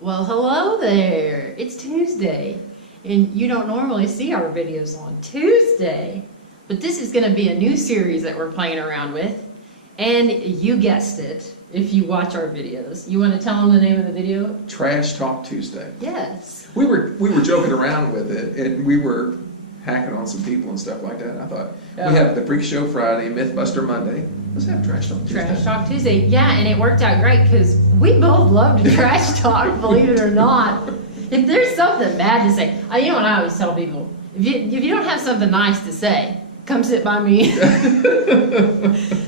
Well, hello there. It's Tuesday, and you don't normally see our videos on Tuesday, but this is going to be a new series that we're playing around with, and you guessed it if you watch our videos. You want to tell them the name of the video? Trash Talk Tuesday. Yes. We were joking around with it, and we were hacking on some people and stuff like that. I thought, we have the Freak Show Friday, Mythbuster Monday. Let's have Trash Talk Tuesday. Trash Talk Tuesday. Yeah, and it worked out great because we both love to trash talk, believe it or not. If there's something bad to say, you know what I always tell people? If you don't have something nice to say, come sit by me.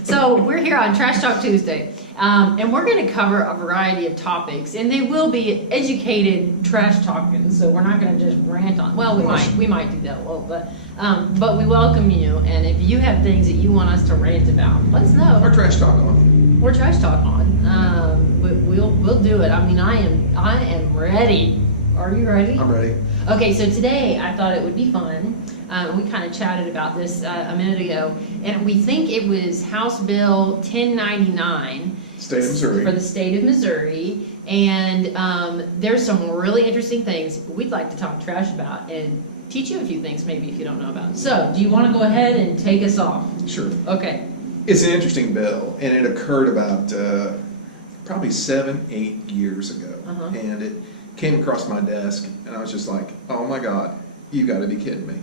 So we're here on Trash Talk Tuesday, and we're going to cover a variety of topics, and they will be educated trash talking. So we're not going to just rant on. Well, we might do that a little, but we welcome you. And if you have things that you want us to rant about, let us know. Or trash talk on. Or trash talk on. We'll do it. I mean, I am ready. Are you ready? I'm ready. Okay, so today I thought it would be fun. We kind of chatted about this a minute ago, and we think it was House Bill 1099 State of Missouri. For the state of Missouri, and there's some really interesting things we'd like to talk trash about and teach you a few things maybe if you don't know about it. So, do you want to go ahead and take us off? Sure. Okay. It's an interesting bill, and it occurred about probably 7-8 years ago, and it came across my desk, and I was just like, oh my God, you got to be kidding me.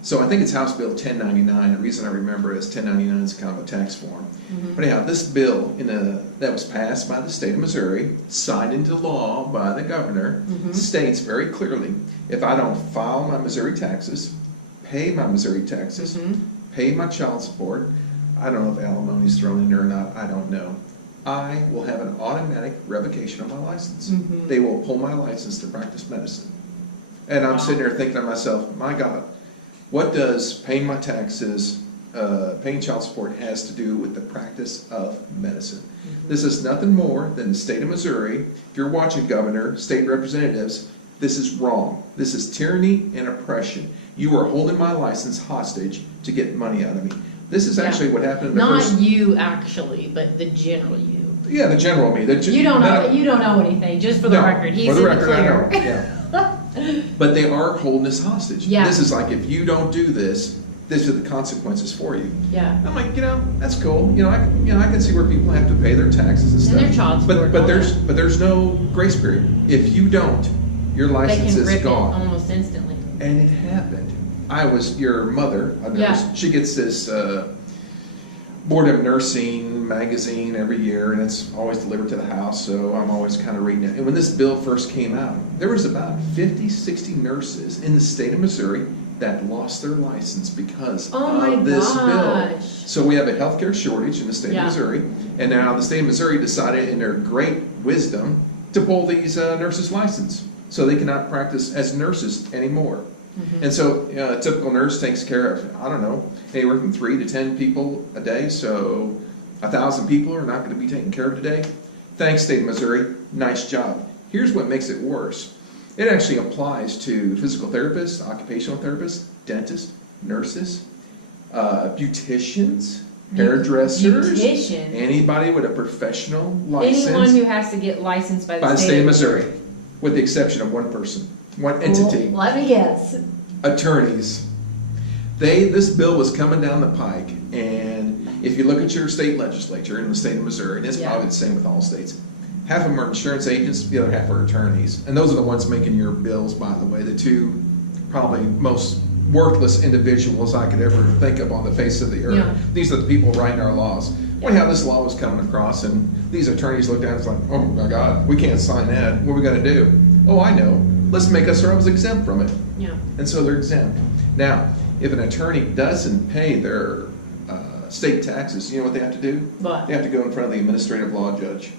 So I think it's House Bill 1099. The reason I remember it is 1099 is kind of a tax form. But anyhow, this bill that was passed by the state of Missouri, signed into law by the governor, states very clearly, if I don't file my Missouri taxes, pay my Missouri taxes, pay my child support, I don't know if alimony is thrown in there or not, I don't know, I will have an automatic revocation of my license. They will pull my license to practice medicine. And I'm sitting there thinking to myself, my God, what does paying my taxes, paying child support has to do with the practice of medicine? This is nothing more than the state of Missouri. If you're watching, Governor, state representatives, this is wrong. This is tyranny and oppression. You are holding my license hostage to get money out of me. This is actually what happened in the first... Not you, actually, but the general you. Yeah, the general me. You don't know anything, just for the record. He's for the in record, the clear. I know. Yeah. But they are holding us hostage. Yeah. This is like, if you don't do this, these are the consequences for you. Yeah. I'm like, that's cool. I can see where people have to pay their taxes and stuff. And their child support. But there's no grace period. If you don't, your license is gone. They can rip it almost instantly. And it happened. I was your mother, a nurse. Yeah. She gets this Board of Nursing magazine every year, and it's always delivered to the house, so I'm always kind of reading it. And when this bill first came out, there was about 50, 60 nurses in the state of Missouri that lost their license because of this bill. So we have a healthcare shortage in the state of Missouri, and now the state of Missouri decided in their great wisdom to pull these nurses' license, so they cannot practice as nurses anymore. And so a typical nurse takes care of, I don't know, anywhere from 3 to 10 people a day, so 1,000 people are not going to be taken care of today. Thanks, state of Missouri. Nice job. Here's what makes it worse. It actually applies to physical therapists, occupational therapists, dentists, nurses, beauticians, hairdressers, anybody with a professional license. Anyone who has to get licensed by the state of Missouri, with the exception of one person. One entity. Let me guess. Attorneys. This bill was coming down the pike, and if you look at your state legislature in the state of Missouri, and it's probably the same with all states, half of them are insurance agents, the other half are attorneys. And those are the ones making your bills, by the way, the two probably most worthless individuals I could ever think of on the face of the earth. Yeah. These are the people writing our laws. Anyhow, this law was coming across, and these attorneys looked at it and was like, oh my God, we can't sign that. What are we going to do? Oh, I know. Let's make ourselves exempt from it. Yeah. And so they're exempt. Now, if an attorney doesn't pay their state taxes, you know what they have to do? What? They have to go in front of the administrative law judge.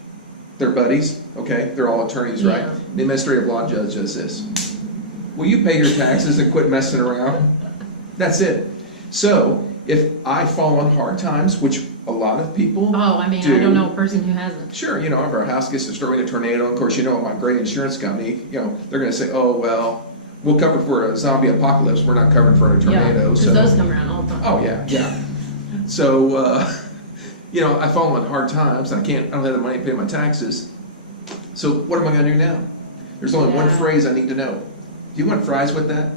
They're buddies, okay? They're all attorneys, right? The administrative law judge does this. Will you pay your taxes and quit messing around? That's it. So, if I fall on hard times, which a lot of people do. I don't know a person who hasn't. Sure, if our house gets destroyed in a tornado, of course, my great insurance company, they're going to say, oh, well, we'll cover for a zombie apocalypse. We're not covering for a tornado. Yeah, because those come around all the time. Oh, yeah. So, you know, I fall on hard times, and I don't have the money to pay my taxes. So what am I gonna do now? There's only one phrase I need to know. Do you want fries with that?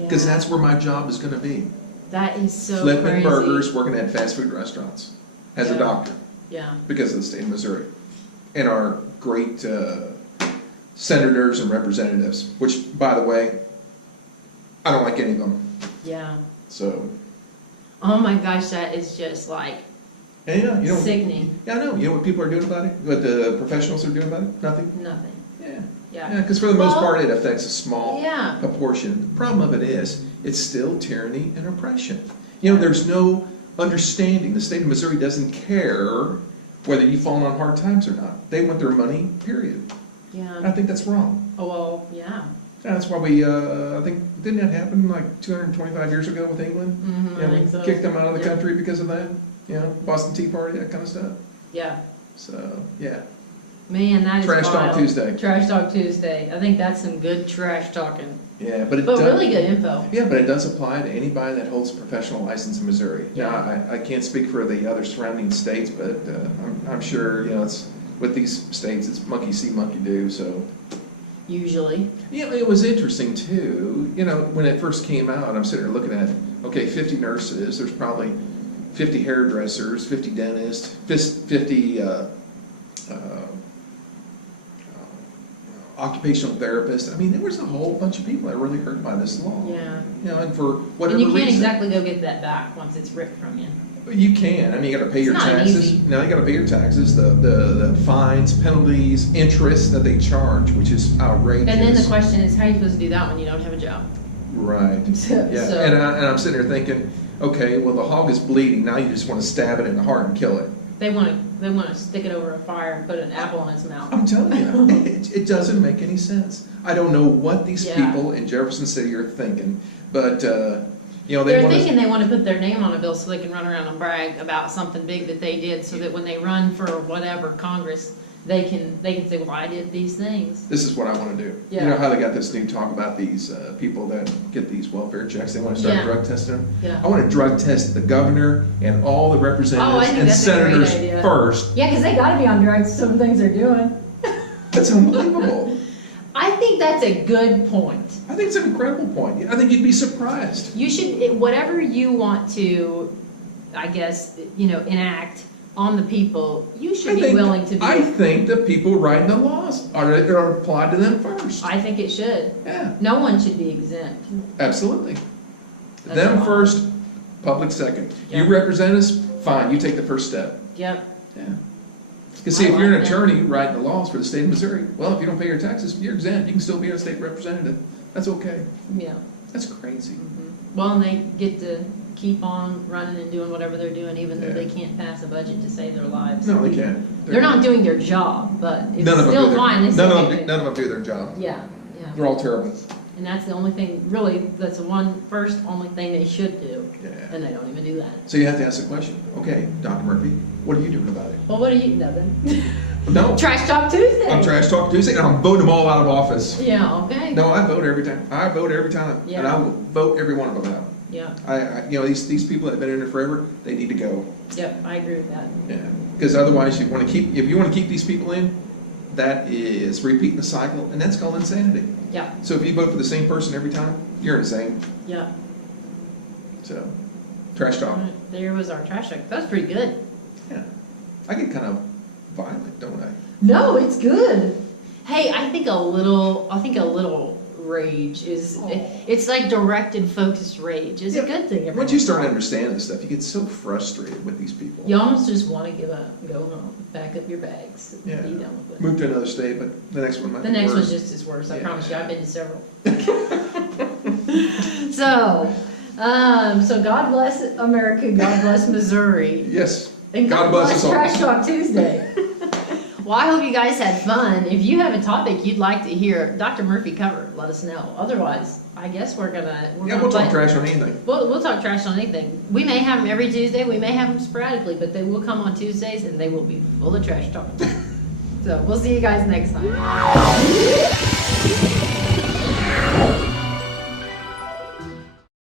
Because that's where my job is gonna be. That is so Flipping crazy. burgers, working at fast food restaurants as a doctor. Yeah. Because of the state of Missouri. And our great senators and representatives, which, by the way, I don't like any of them. Yeah. So. Oh my gosh, that is just like sickening. Yeah, I know. You know what people are doing about it? What the professionals are doing about it? Nothing? Nothing. Yeah. Yeah. Yeah, because for the most part, it affects a small a portion. The problem of it is, it's still tyranny and oppression. You know, there's no understanding. The state of Missouri doesn't care whether you've fallen on hard times or not. They want their money, period. Yeah. I think that's wrong. Oh, well, yeah. That's why we, I think, didn't that happen like 225 years ago with England? Mm-hmm, Yeah, we kicked them out of the country because of that. You know, Boston Tea Party, that kind of stuff. Yeah. So, yeah. Man, that is Trash wild. Talk Tuesday. Trash Talk Tuesday. I think that's some good trash talking. Yeah, but really good info. Yeah, but it does apply to anybody that holds a professional license in Missouri. Yeah. Now, I can't speak for the other surrounding states, but I'm sure, you know, it's with these states, it's monkey see, monkey do, so. Usually. Yeah, it was interesting too. You know, when it first came out, I'm sitting there looking at, okay, 50 nurses, there's probably 50 hairdressers, 50 dentists, 50 occupational therapists. I mean, there was a whole bunch of people that were really hurt by this law. Yeah. You know, and for whatever reason. And you can't reason, exactly go get that back once it's ripped from you. you can. I mean, you got to pay your taxes. Easy. No, you got to pay your taxes, the fines, penalties, interest that they charge, which is outrageous. And then the question is, how are you supposed to do that when you don't have a job? Right. Yeah. So, and I'm sitting there thinking, okay, well, the hog is bleeding. Now you just want to stab it in the heart and kill it. They want to stick it over a fire and put an apple in its mouth. I'm telling you, it doesn't make any sense. I don't know what these people in Jefferson City are thinking, but you know, they're thinking they want to put their name on a bill so they can run around and brag about something big that they did, so that when they run for whatever Congress, they can say, well, I did these things. This is what I want to do. Yeah. You know how they got this new talk about these people that get these welfare checks? They want to start drug testing them. Yeah. I want to drug test the governor and all the representatives and senators first. Yeah, because they got to be on drugs. Some things they're doing. That's unbelievable. I think that's a good point. I think it's an incredible point. I think you'd be surprised. You should, whatever you want to, I guess, you know, enact on the people, you should be willing to be. I think the people writing the laws are applied to them first. I think it should. Yeah. No one should be exempt. Absolutely. Them first, public second. Yep. You represent us, fine, you take the first step. Yep. Yeah. Because see, if you're an attorney writing the laws for the state of Missouri, well, if you don't pay your taxes, you're exempt. You can still be a state representative. That's okay. Yeah. That's crazy. Mm-hmm. Well, and they get to keep on running and doing whatever they're doing, even though they can't pass a budget to save their lives. No, they can't. They're not doing their job, but it's still fine. None of them do their job. Yeah, yeah. They're all terrible. And that's the only thing, really, that's the only thing they should do. Yeah. And they don't even do that. So you have to ask the question, okay, Dr. Murphy, what are you doing about it? Well, what are you, nothing. No. Trash Talk Tuesday. I'm Trash Talk Tuesday, and I'm voting them all out of office. Yeah, okay. No, I vote every time. I vote every time. Yeah. And I will vote every one of them out. Yeah. You know, these people that have been in there forever, they need to go. Yep, I agree with that. Yeah. Because otherwise, if you want to keep these people in, that is repeating the cycle, and that's called insanity. Yeah. So if you vote for the same person every time, you're insane. Yeah. So, Trash Talk. There was our Trash Talk. That was pretty good. Yeah. I get kind of violent, don't I? No, it's good. Hey, I think a little rage is, it's like directed, focused rage is a good thing. Once you start understanding this stuff, you get so frustrated with these people. You almost just want to give up, go home, pack up your bags, and be done with it. Move to another state, but the next one might be worse. The next one's just as worse, I promise you. I've been to several. So God bless America, God bless Missouri. Yes. And God bless us all. Trash Talk Tuesday. Well, I hope you guys had fun. If you have a topic you'd like to hear Dr. Murphy cover, let us know. Otherwise, I guess we'll talk trash on anything. We'll talk trash on anything. We may have them every Tuesday, we may have them sporadically, but they will come on Tuesdays and they will be full of trash talk. So we'll see you guys next time.